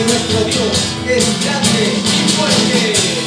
que nuestro Dios es grande y fuerte.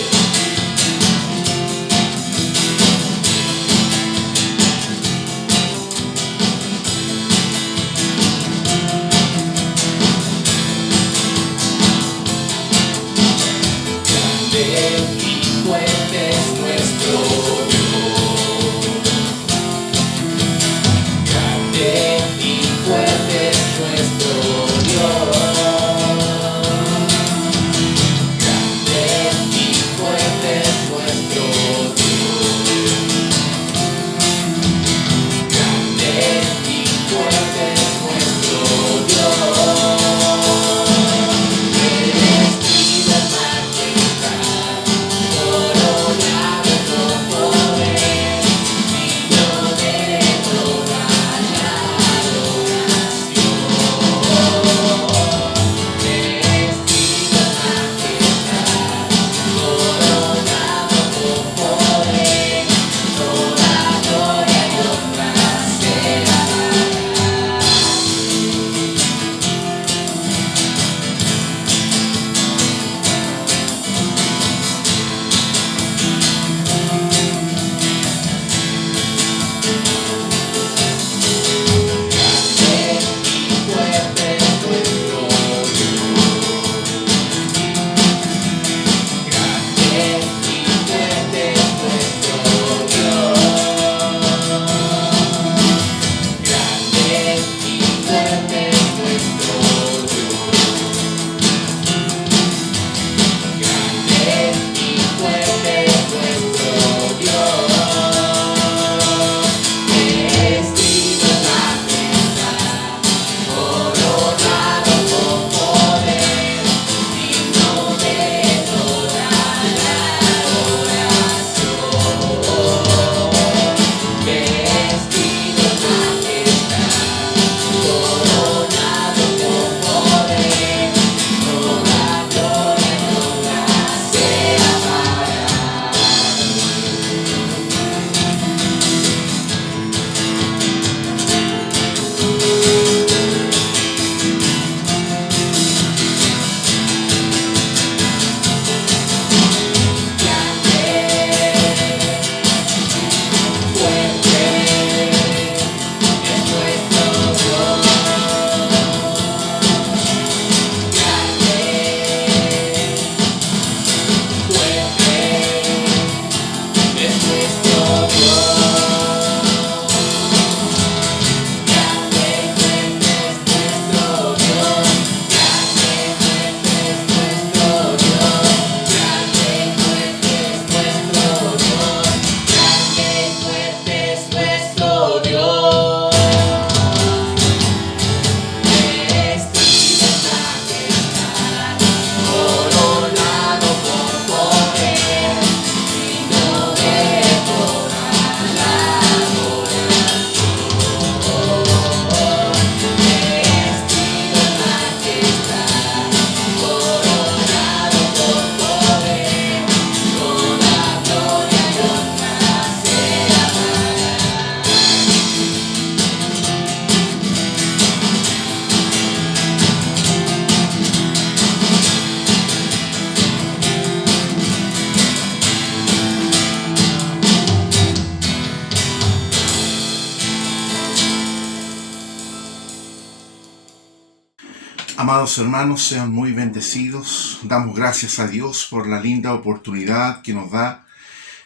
Amados hermanos, sean muy bendecidos. Damos gracias a Dios por la linda oportunidad que nos da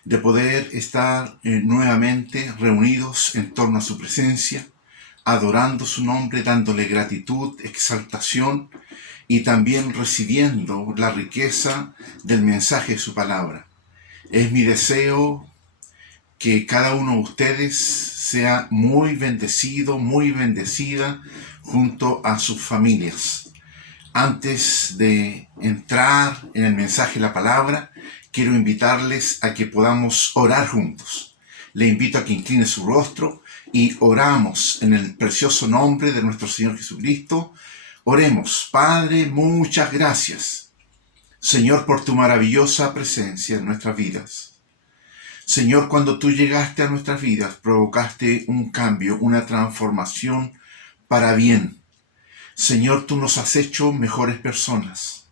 de poder estar nuevamente reunidos en torno a su presencia, adorando su nombre, dándole gratitud, exaltación y también recibiendo la riqueza del mensaje de su palabra. Es mi deseo que cada uno de ustedes sea muy bendecido, muy bendecida junto a sus familias. Antes de entrar en el mensaje de la palabra, quiero invitarles a que podamos orar juntos. Le invito a que incline su rostro y oramos en el precioso nombre de nuestro Señor Jesucristo. Oremos. Padre, muchas gracias, Señor, por tu maravillosa presencia en nuestras vidas. Señor, cuando tú llegaste a nuestras vidas, provocaste un cambio, una transformación para bien. Señor, tú nos has hecho mejores personas,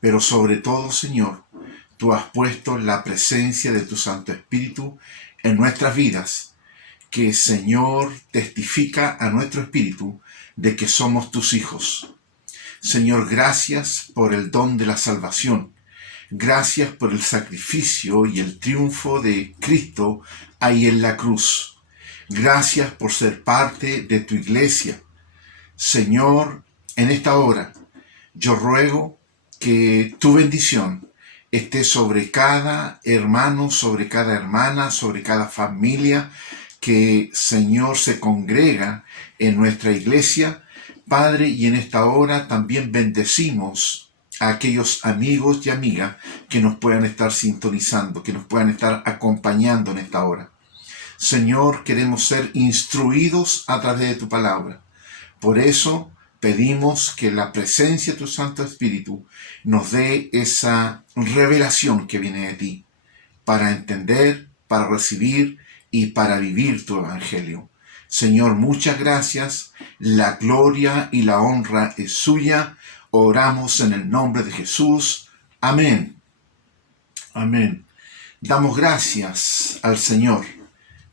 pero sobre todo, Señor, tú has puesto la presencia de tu Santo Espíritu en nuestras vidas, que, Señor, testifica a nuestro espíritu de que somos tus hijos. Señor, gracias por el don de la salvación. Gracias por el sacrificio y el triunfo de Cristo ahí en la cruz. Gracias por ser parte de tu iglesia. Señor, en esta hora, yo ruego que tu bendición esté sobre cada hermano, sobre cada hermana, sobre cada familia que, Señor, se congrega en nuestra iglesia. Padre, y en esta hora también bendecimos a aquellos amigos y amigas que nos puedan estar sintonizando, que nos puedan estar acompañando en esta hora. Señor, queremos ser instruidos a través de tu palabra. Por eso pedimos que la presencia de tu Santo Espíritu nos dé esa revelación que viene de ti, para entender, para recibir y para vivir tu evangelio. Señor, muchas gracias. La gloria y la honra es suya. Oramos en el nombre de Jesús. Amén. Amén. Damos gracias al Señor.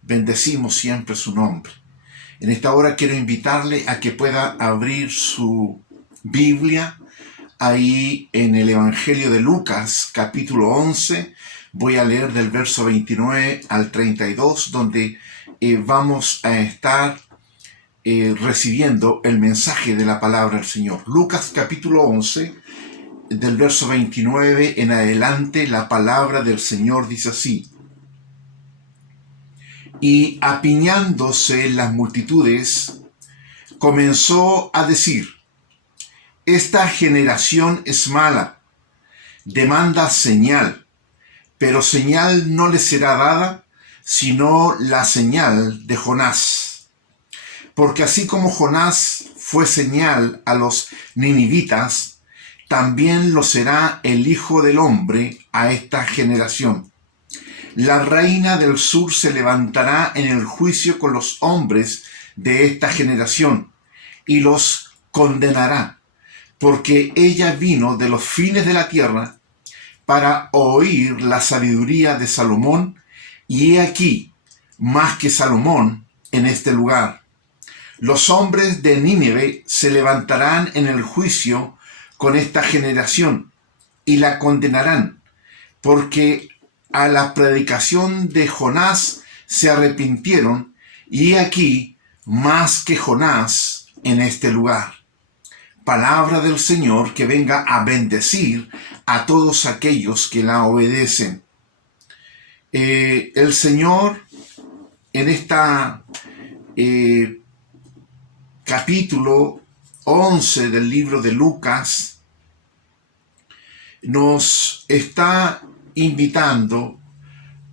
Bendecimos siempre su nombre. En esta hora quiero invitarle a que pueda abrir su Biblia ahí en el Evangelio de Lucas, capítulo 11. Voy a leer del verso 29 al 32, donde vamos a estar recibiendo el mensaje de la palabra del Señor. Lucas capítulo 11, del verso 29 en adelante, la palabra del Señor dice así: Y apiñándose las multitudes, comenzó a decir: Esta generación es mala, demanda señal, pero señal no le será dada, sino la señal de Jonás. Porque así como Jonás fue señal a los ninivitas, también lo será el Hijo del Hombre a esta generación. La reina del sur se levantará en el juicio con los hombres de esta generación y los condenará, porque ella vino de los fines de la tierra para oír la sabiduría de Salomón, y he aquí, más que Salomón en este lugar. Los hombres de Nínive se levantarán en el juicio con esta generación y la condenarán, porque a la predicación de Jonás se arrepintieron, y he aquí, más que Jonás en este lugar. Palabra del Señor que venga a bendecir a todos aquellos que la obedecen. El Señor en esta capítulo 11 del libro de Lucas nos está invitando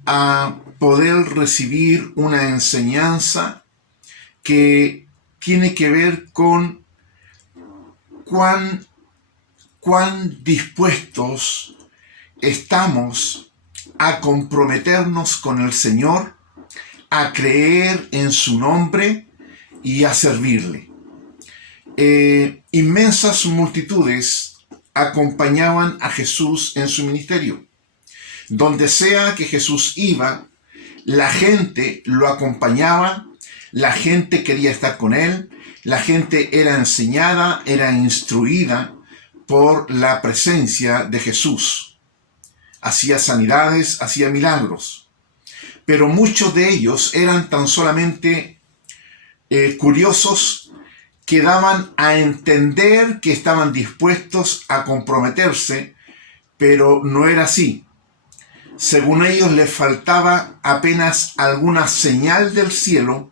a poder recibir una enseñanza que tiene que ver con cuán dispuestos estamos a comprometernos con el Señor, a creer en su nombre y a servirle. Inmensas multitudes acompañaban a Jesús en su ministerio. Donde sea que Jesús iba, la gente lo acompañaba, la gente quería estar con él, la gente era enseñada, era instruida por la presencia de Jesús. Hacía sanidades, hacía milagros, pero muchos de ellos eran tan solamente curiosos, que daban a entender que estaban dispuestos a comprometerse, pero no era así. Según ellos, les faltaba apenas alguna señal del cielo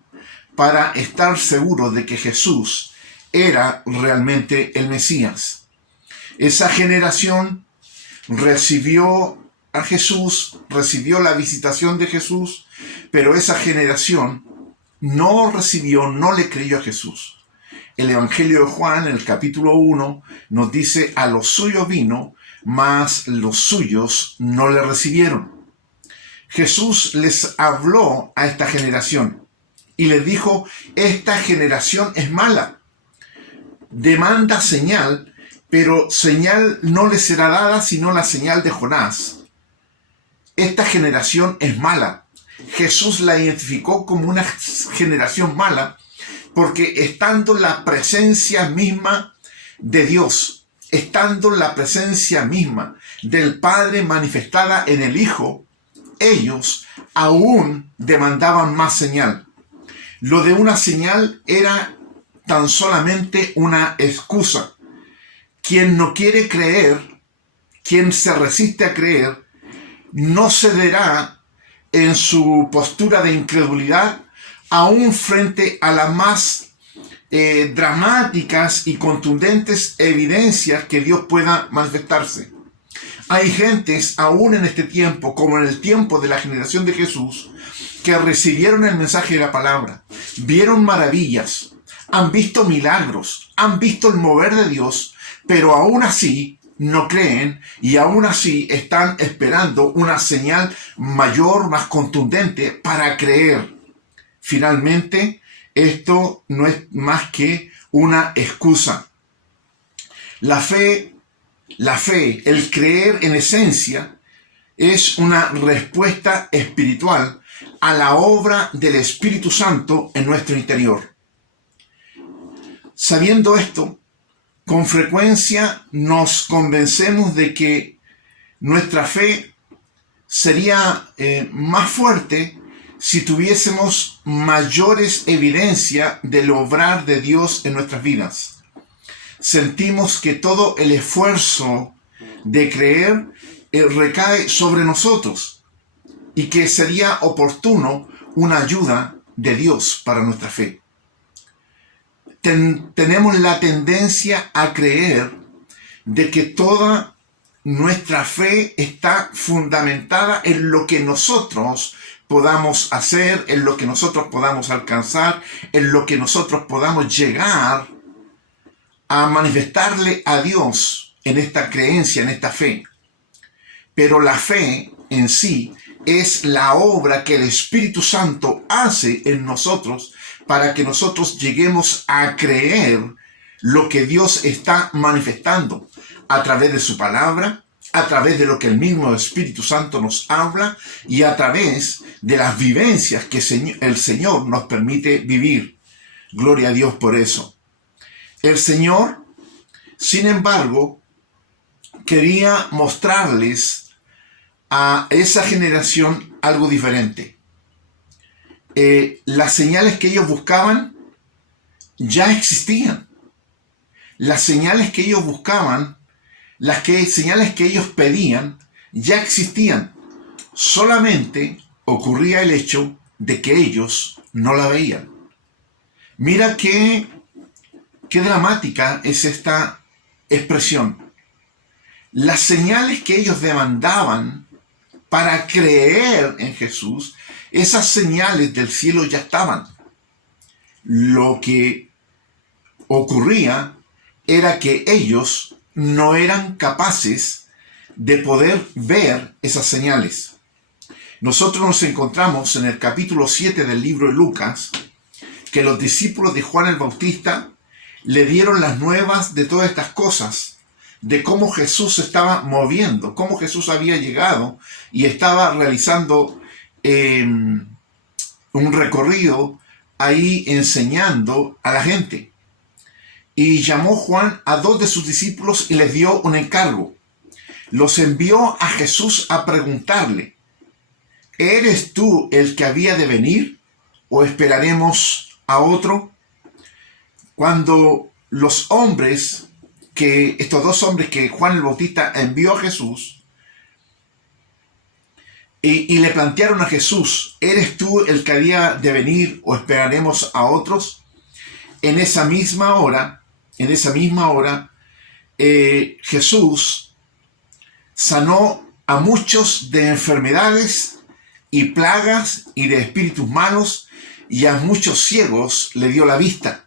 para estar seguros de que Jesús era realmente el Mesías. Esa generación recibió a Jesús, recibió la visitación de Jesús, pero esa generación no recibió, no le creyó a Jesús. El Evangelio de Juan, en el capítulo 1, nos dice: a los suyos vino, mas los suyos no le recibieron. Jesús les habló a esta generación y les dijo: esta generación es mala. demanda señal, pero señal no le será dada sino la señal de Jonás. Esta generación es mala. Jesús la identificó como una generación mala porque estando la presencia misma de Dios, estando la presencia misma del Padre manifestada en el Hijo, ellos aún demandaban más señal. Lo de una señal era tan solamente una excusa. Quien no quiere creer, quien se resiste a creer, no cederá en su postura de incredulidad aún frente a las más dramáticas y contundentes evidencias que Dios pueda manifestarse. Hay gentes aún en este tiempo, como en el tiempo de la generación de Jesús, que recibieron el mensaje de la palabra, vieron maravillas, han visto milagros, han visto el mover de Dios, pero aún así no creen y aún así están esperando una señal mayor, más contundente para creer. Finalmente, esto no es más que una excusa. La fe, el creer en esencia, es una respuesta espiritual a la obra del Espíritu Santo en nuestro interior. Sabiendo esto, con frecuencia nos convencemos de que nuestra fe sería más fuerte si tuviésemos mayores evidencias del obrar de Dios en nuestras vidas. Sentimos que todo el esfuerzo de creer recae sobre nosotros y que sería oportuno una ayuda de Dios para nuestra fe. Tenemos la tendencia a creer de que toda nuestra fe está fundamentada en lo que nosotros podamos hacer, en lo que nosotros podamos alcanzar, en lo que nosotros podamos llegar a manifestarle a Dios en esta creencia, en esta fe. Pero la fe en sí es la obra que el Espíritu Santo hace en nosotros para que nosotros lleguemos a creer lo que Dios está manifestando a través de su palabra, a través de lo que el mismo Espíritu Santo nos habla y a través de las vivencias que el Señor nos permite vivir. Gloria a Dios por eso. El Señor, sin embargo, quería mostrarles a esa generación algo diferente. Las señales que ellos buscaban ya existían. Las señales que ellos buscaban, señales que ellos pedían, ya existían. Solamente ocurría el hecho de que ellos no la veían. Mira qué dramática es esta expresión. Las señales que ellos demandaban para creer en Jesús, esas señales del cielo ya estaban. Lo que ocurría era que ellos no eran capaces de poder ver esas señales. Nosotros nos encontramos en el capítulo 7 del libro de Lucas, que los discípulos de Juan el Bautista le dieron las nuevas de todas estas cosas, de cómo Jesús se estaba moviendo, cómo Jesús había llegado y estaba realizando un recorrido ahí enseñando a la gente. Y llamó Juan a 2 de sus discípulos y les dio un encargo. Los envió a Jesús a preguntarle: ¿eres tú el que había de venir o esperaremos a otro? Cuando estos 2 hombres que Juan el Bautista envió a Jesús, y le plantearon a Jesús: ¿eres tú el que había de venir o esperaremos a otros? En esa misma hora, Jesús sanó a muchos de enfermedades y plagas y de espíritus malos, y a muchos ciegos le dio la vista.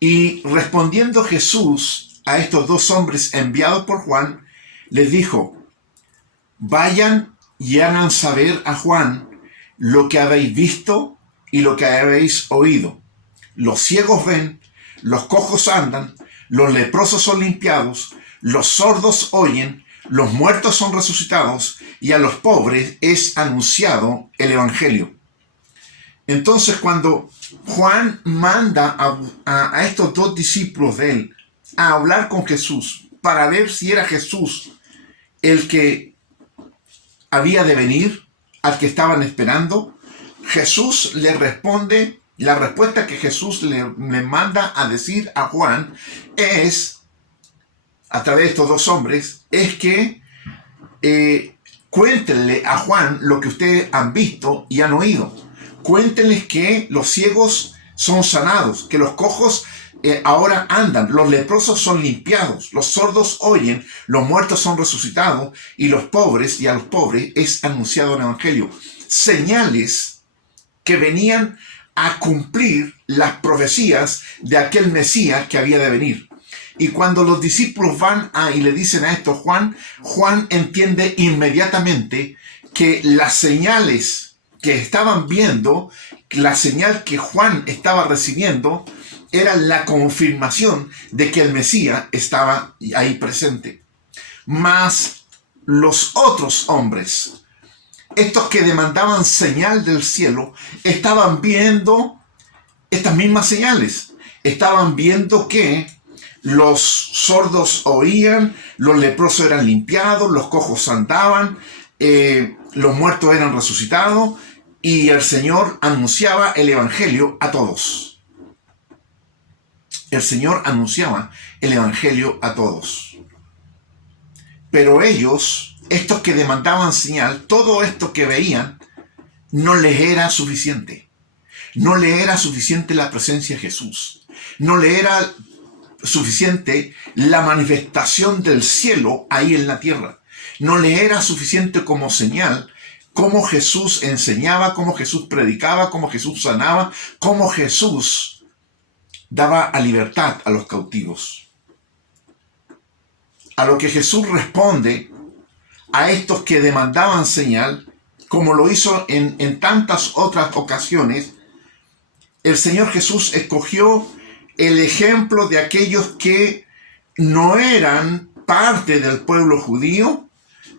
Y respondiendo Jesús a estos 2 hombres enviados por Juan, les dijo: vayan y hagan saber a Juan lo que habéis visto y lo que habéis oído. Los ciegos ven, los cojos andan, los leprosos son limpiados, los sordos oyen, los muertos son resucitados y a los pobres es anunciado el Evangelio. Entonces, cuando Juan manda a estos dos discípulos de él a hablar con Jesús para ver si era Jesús el que había de venir, al que estaban esperando, Jesús le responde. La respuesta que Jesús le manda a decir a Juan es, a través de estos dos hombres, es que cuéntenle a Juan lo que ustedes han visto y han oído. Cuéntenles que los ciegos son sanados, que los cojos ahora andan, los leprosos son limpiados, los sordos oyen, los muertos son resucitados y los pobres, y a los pobres es anunciado el Evangelio. Señales que venían a cumplir las profecías de aquel Mesías que había de venir. Y cuando los discípulos van y le dicen a esto a Juan entiende inmediatamente que las señales que estaban viendo, la señal que Juan estaba recibiendo, era la confirmación de que el Mesías estaba ahí presente. Mas los otros hombres, estos que demandaban señal del cielo, estaban viendo estas mismas señales. Estaban viendo que los sordos oían, los leprosos eran limpiados, los cojos andaban, los muertos eran resucitados y el Señor anunciaba el Evangelio a todos. El Señor anunciaba el Evangelio a todos. Pero ellos, estos que demandaban señal, todo esto que veían, no les era suficiente. No le era suficiente la presencia de Jesús. No le era suficiente la manifestación del cielo ahí en la tierra. No le era suficiente como señal cómo Jesús enseñaba, cómo Jesús predicaba, cómo Jesús sanaba, cómo Jesús daba a libertad a los cautivos. A lo que Jesús responde a estos que demandaban señal, como lo hizo en tantas otras ocasiones, el Señor Jesús escogió el ejemplo de aquellos que no eran parte del pueblo judío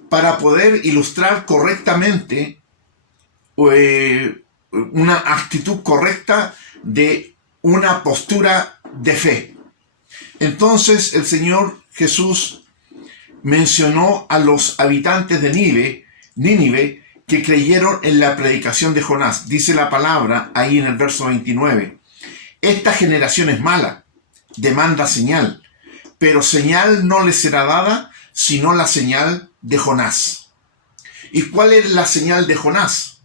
para poder ilustrar correctamente una actitud correcta de una postura de fe. Entonces el Señor Jesús mencionó a los habitantes de Nínive que creyeron en la predicación de Jonás. Dice la palabra ahí en el verso 29. Esta generación es mala, demanda señal, pero señal no le será dada sino la señal de Jonás. ¿Y cuál es la señal de Jonás?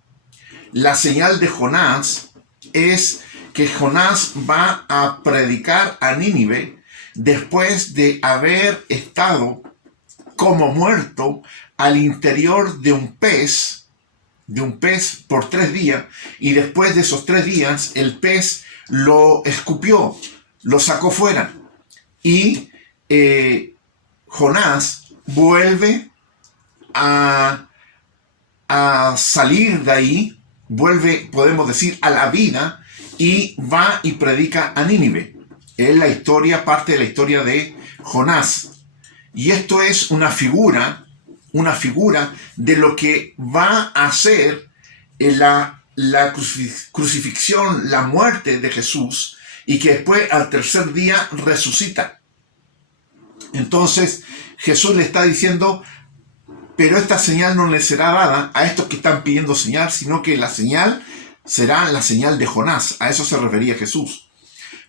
La señal de Jonás es que Jonás va a predicar a Nínive después de haber estado como muerto al interior de un pez por 3 días, y después de esos 3 días el pez lo escupió, lo sacó fuera, y Jonás vuelve a salir de ahí, vuelve, podemos decir, a la vida, y va y predica a Nínive. Es la historia, parte de la historia de Jonás. Y esto es una figura de lo que va a ser la crucifixión, la muerte de Jesús, y que después al tercer día resucita. Entonces Jesús le está diciendo, pero esta señal no le será dada a estos que están pidiendo señal, sino que la señal será la señal de Jonás. A eso se refería Jesús.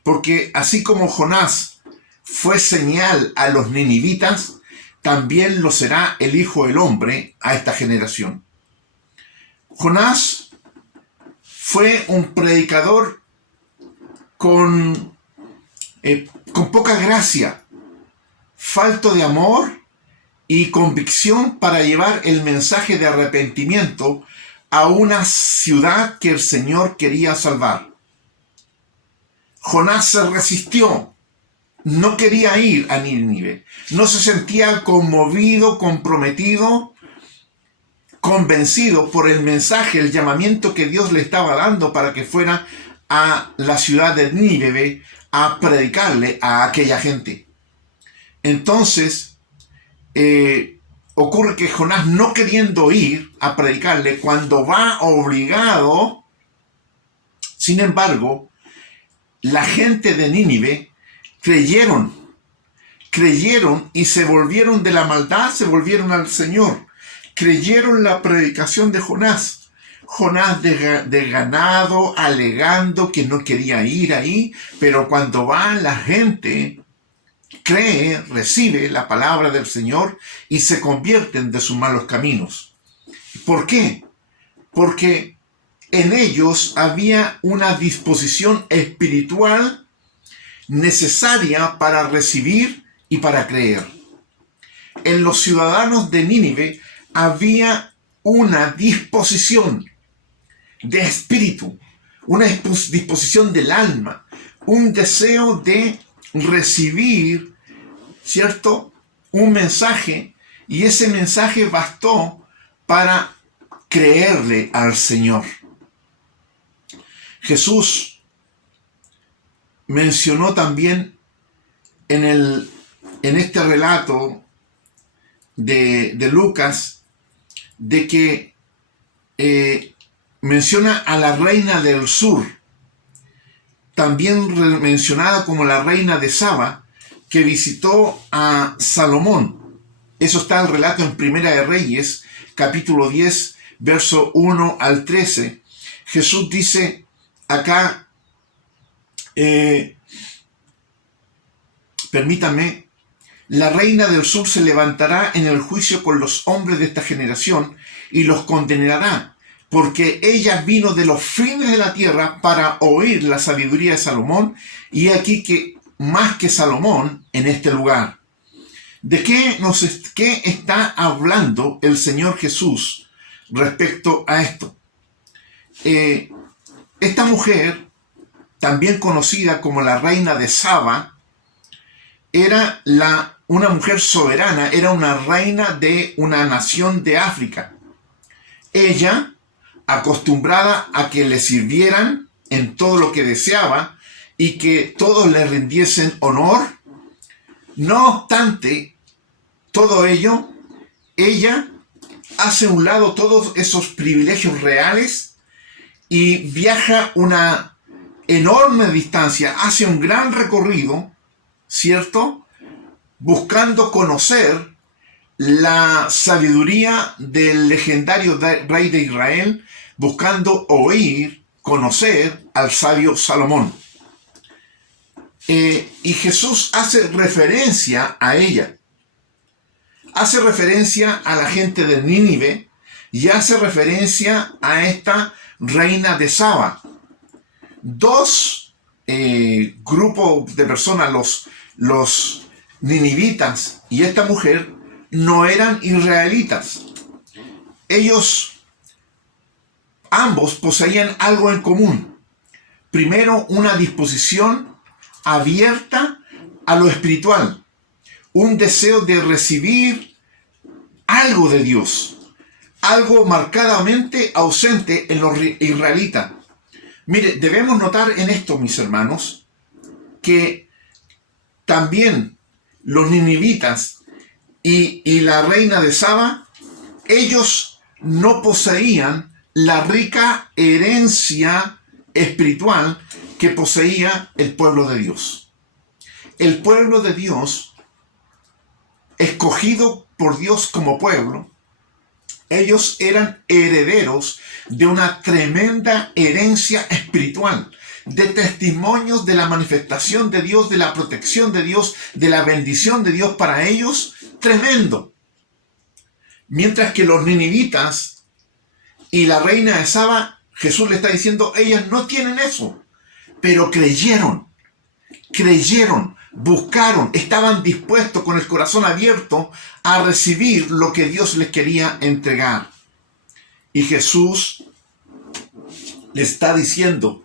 Porque así como Jonás fue señal a los ninivitas, también lo será el Hijo del Hombre a esta generación. Jonás fue un predicador con poca gracia, falto de amor y convicción para llevar el mensaje de arrepentimiento a una ciudad que el Señor quería salvar. Jonás se resistió, no quería ir a Nínive, no se sentía conmovido, comprometido, convencido por el mensaje, el llamamiento que Dios le estaba dando para que fuera a la ciudad de Nínive a predicarle a aquella gente. Entonces, ocurre que Jonás, no queriendo ir a predicarle, cuando va obligado, sin embargo, la gente de Nínive creyeron y se volvieron de la maldad, se volvieron al Señor. Creyeron la predicación de Jonás. Jonás desganado, alegando que no quería ir ahí, pero cuando va la gente, cree, recibe la palabra del Señor y se convierten de sus malos caminos. ¿Por qué? Porque en ellos había una disposición espiritual necesaria para recibir y para creer. En los ciudadanos de Nínive había una disposición de espíritu, una disposición del alma, un deseo de recibir, ¿cierto?, un mensaje, y ese mensaje bastó para creerle al Señor. Jesús mencionó también en este relato de Lucas, de que menciona a la reina del sur, también mencionada como la reina de Saba, que visitó a Salomón. Eso está en el relato en Primera de Reyes, capítulo 10, verso 1 al 13. Jesús dice acá, permítanme, la reina del sur se levantará en el juicio con los hombres de esta generación y los condenará, porque ella vino de los fines de la tierra para oír la sabiduría de Salomón, y aquí que más que Salomón en este lugar. ¿De qué está hablando el Señor Jesús respecto a esto? Esta mujer, también conocida como la reina de Saba, era una mujer soberana, era una reina de una nación de África. Ella, acostumbrada a que le sirvieran en todo lo que deseaba y que todos le rindiesen honor, no obstante todo ello, ella hace a un lado todos esos privilegios reales y viaja una enorme distancia, hace un gran recorrido, ¿cierto?, buscando conocer la sabiduría del legendario rey de Israel, buscando oír, conocer al sabio Salomón. Y Jesús hace referencia a ella. Hace referencia a la gente de Nínive y hace referencia a esta reina de Saba. Dos grupos de personas, los ninivitas y esta mujer, no eran israelitas. Ellos ambos poseían algo en común. Primero, una disposición abierta a lo espiritual, un deseo de recibir algo de Dios, algo marcadamente ausente en los israelitas. Mire, debemos notar en esto, mis hermanos, que también los ninivitas y la reina de Saba, ellos no poseían la rica herencia espiritual que poseía el pueblo de Dios. El pueblo de Dios, escogido por Dios como pueblo, ellos eran herederos de una tremenda herencia espiritual, de testimonios de la manifestación de Dios, de la protección de Dios, de la bendición de Dios para ellos, tremendo. Mientras que los ninivitas y la reina de Saba, Jesús le está diciendo, ellas no tienen eso, pero creyeron, buscaron, estaban dispuestos con el corazón abierto a recibir lo que Dios les quería entregar. Y Jesús le está diciendo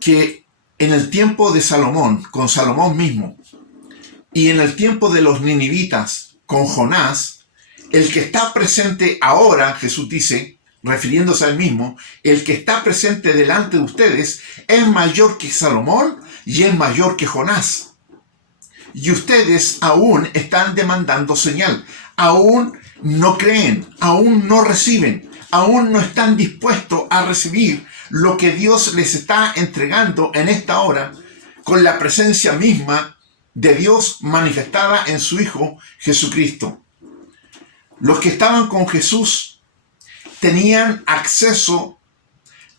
que en el tiempo de Salomón, con Salomón mismo, y en el tiempo de los ninivitas, con Jonás, el que está presente ahora, Jesús dice, refiriéndose al mismo, el que está presente delante de ustedes es mayor que Salomón, y es mayor que Jonás. Y ustedes aún están demandando señal, aún no creen, aún no reciben, aún no están dispuestos a recibir lo que Dios les está entregando en esta hora, con la presencia misma de Dios manifestada en su Hijo Jesucristo. Los que estaban con Jesús tenían acceso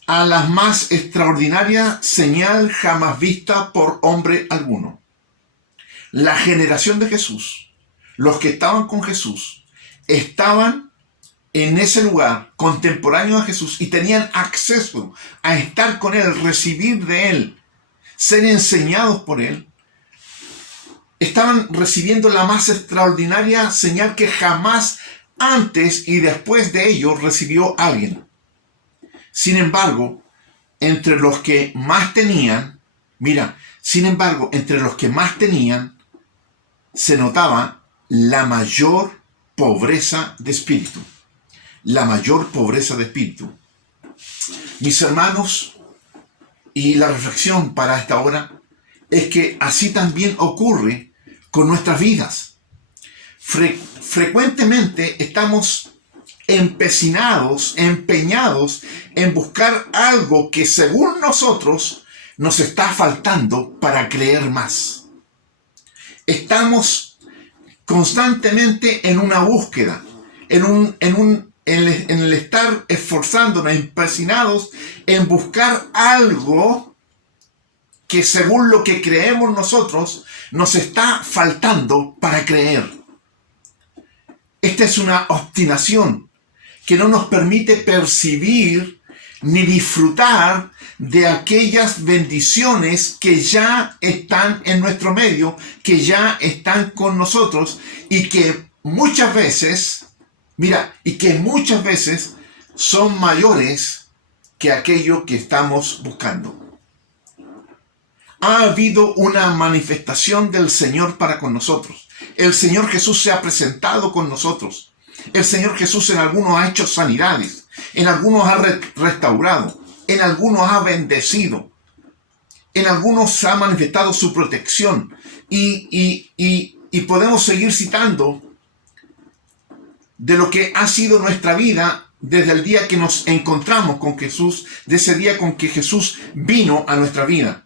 a la más extraordinaria señal jamás vista por hombre alguno. La generación de Jesús, los que estaban con Jesús, estaban en ese lugar contemporáneo a Jesús y tenían acceso a estar con Él, recibir de Él, ser enseñados por Él. Estaban recibiendo la más extraordinaria señal que jamás antes y después de ello recibió alguien. Sin embargo, entre los que más tenían, se notaba la mayor pobreza de espíritu. La mayor pobreza de espíritu. Mis hermanos, y la reflexión para esta hora es que así también ocurre con nuestras vidas. Frecuentemente estamos empeñados en buscar algo que según nosotros nos está faltando para creer más. Estamos constantemente en una búsqueda, en el estar esforzándonos, empecinados en buscar algo que según lo que creemos nosotros nos está faltando para creer. Esta es una obstinación que no nos permite percibir ni disfrutar de aquellas bendiciones que ya están en nuestro medio, que ya están con nosotros y que muchas veces son mayores que aquello que estamos buscando. Ha habido una manifestación del Señor para con nosotros. El Señor Jesús se ha presentado con nosotros. El Señor Jesús en algunos ha hecho sanidades, en algunos ha restaurado, en algunos ha bendecido, en algunos se ha manifestado su protección y podemos seguir citando de lo que ha sido nuestra vida desde el día que nos encontramos con Jesús, de ese día con que Jesús vino a nuestra vida.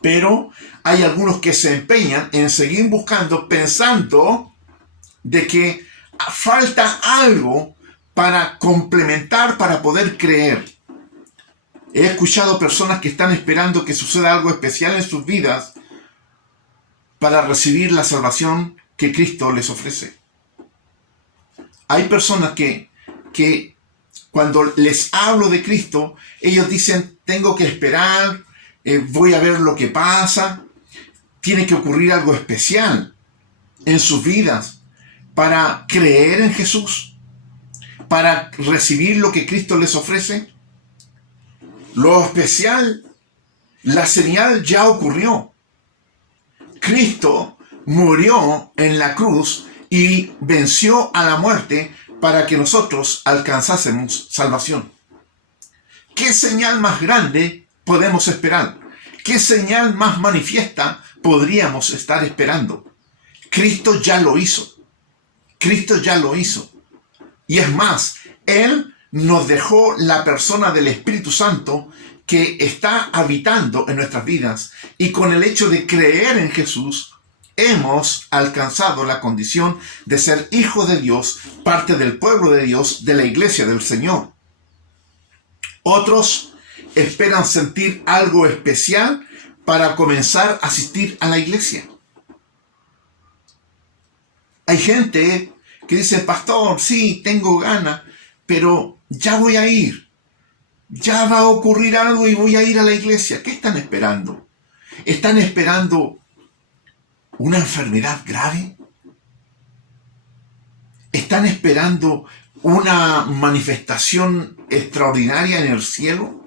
Pero hay algunos que se empeñan en seguir buscando, pensando de que falta algo para complementar, para poder creer. He escuchado personas que están esperando que suceda algo especial en sus vidas para recibir la salvación que Cristo les ofrece. Hay personas que cuando les hablo de Cristo, ellos dicen, tengo que esperar, voy a ver lo que pasa, tiene que ocurrir algo especial en sus vidas para creer en Jesús, para recibir lo que Cristo les ofrece. Lo especial, la señal ya ocurrió. Cristo murió en la cruz y venció a la muerte para que nosotros alcanzásemos salvación. ¿Qué señal más grande podemos esperar? ¿Qué señal más manifiesta podríamos estar esperando? Cristo ya lo hizo. Cristo ya lo hizo. Y es más, Él nos dejó la persona del Espíritu Santo que está habitando en nuestras vidas. Y con el hecho de creer en Jesús, hemos alcanzado la condición de ser hijos de Dios, parte del pueblo de Dios, de la iglesia del Señor. Otros esperan sentir algo especial para comenzar a asistir a la iglesia. Hay gente que dice, pastor, sí, tengo ganas, pero ya voy a ir. Ya va a ocurrir algo y voy a ir a la iglesia. ¿Qué están esperando? ¿Están esperando una enfermedad grave? ¿Están esperando una manifestación extraordinaria en el cielo?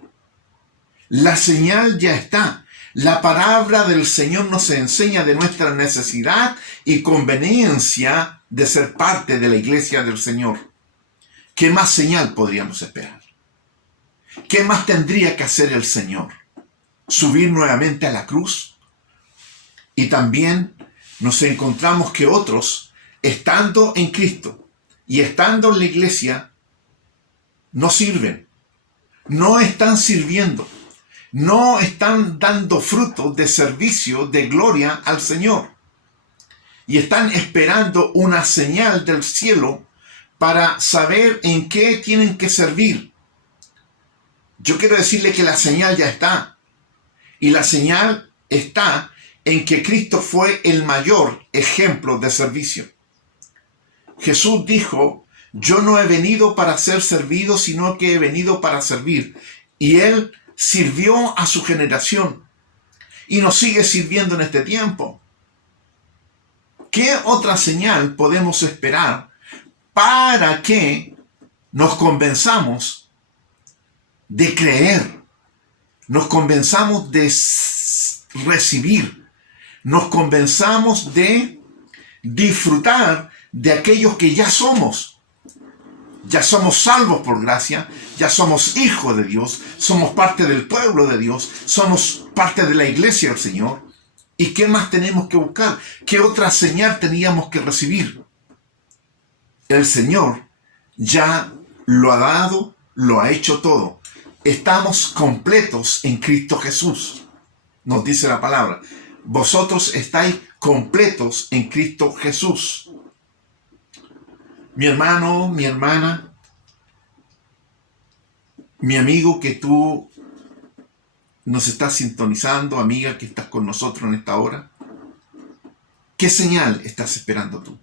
La señal ya está. La palabra del Señor nos enseña de nuestra necesidad y conveniencia de ser parte de la iglesia del Señor. ¿Qué más señal podríamos esperar? ¿Qué más tendría que hacer el Señor? subir nuevamente a la cruz. Y también nos encontramos que otros, estando en Cristo y estando en la iglesia, no sirven, no están sirviendo, no están dando fruto de servicio, de gloria al Señor. Y están esperando una señal del cielo para saber en qué tienen que servir. Yo quiero decirle que la señal ya está. Y la señal está en que Cristo fue el mayor ejemplo de servicio. Jesús dijo: yo no he venido para ser servido, sino que he venido para servir. Y Él sirvió a su generación y nos sigue sirviendo en este tiempo. ¿Qué otra señal podemos esperar para que nos convenzamos de creer, nos convenzamos de recibir, nos convenzamos de disfrutar de aquellos que ya somos? Ya somos salvos por gracia, ya somos hijos de Dios, somos parte del pueblo de Dios, somos parte de la iglesia del Señor. ¿Y qué más tenemos que buscar? ¿Qué otra señal teníamos que recibir? El Señor ya lo ha dado, lo ha hecho todo. Estamos completos en Cristo Jesús. Nos dice la palabra: vosotros estáis completos en Cristo Jesús. Mi hermano, mi hermana, mi amigo que tú nos estás sintonizando, amiga que estás con nosotros en esta hora, ¿qué señal estás esperando tú?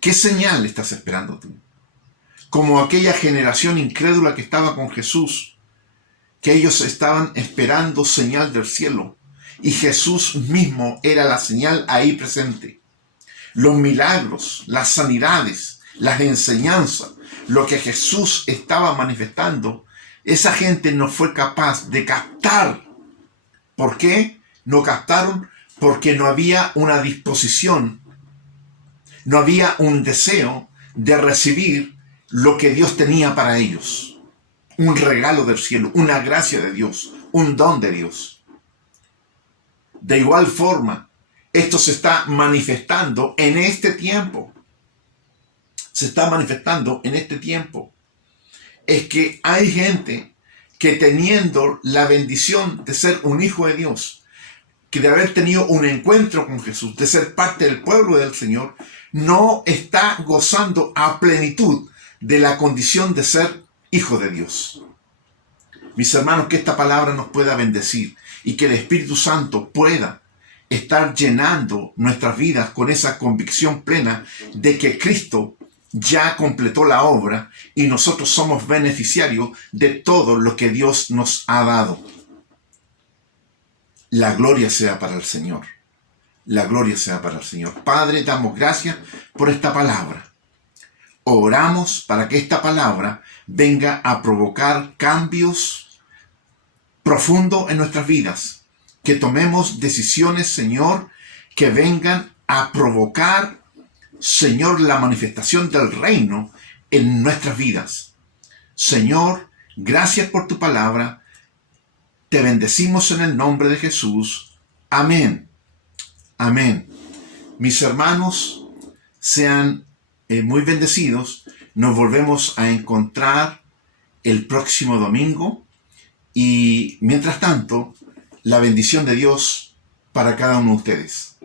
¿Qué señal estás esperando tú? Como aquella generación incrédula que estaba con Jesús, que ellos estaban esperando señal del cielo, y Jesús mismo era la señal ahí presente. Los milagros, las sanidades, las enseñanzas, lo que Jesús estaba manifestando, esa gente no fue capaz de captar. ¿Por qué? No captaron porque no había una disposición, no había un deseo de recibir lo que Dios tenía para ellos. Un regalo del cielo, una gracia de Dios, un don de Dios. De igual forma, esto se está manifestando en este tiempo. Se está manifestando en este tiempo. Es que hay gente que, teniendo la bendición de ser un hijo de Dios, que de haber tenido un encuentro con Jesús, de ser parte del pueblo del Señor, no está gozando a plenitud de la condición de ser hijo de Dios. Mis hermanos, que esta palabra nos pueda bendecir y que el Espíritu Santo pueda estar llenando nuestras vidas con esa convicción plena de que Cristo ya completó la obra y nosotros somos beneficiarios de todo lo que Dios nos ha dado. La gloria sea para el Señor. La gloria sea para el Señor. Padre, damos gracias por esta palabra. Oramos para que esta palabra venga a provocar cambios profundos en nuestras vidas. Que tomemos decisiones, Señor, que vengan a provocar, Señor, la manifestación del reino en nuestras vidas. Señor, gracias por tu palabra. Te bendecimos en el nombre de Jesús. Amén. Amén. Mis hermanos, sean muy bendecidos. Nos volvemos a encontrar el próximo domingo. Y mientras tanto, la bendición de Dios para cada uno de ustedes.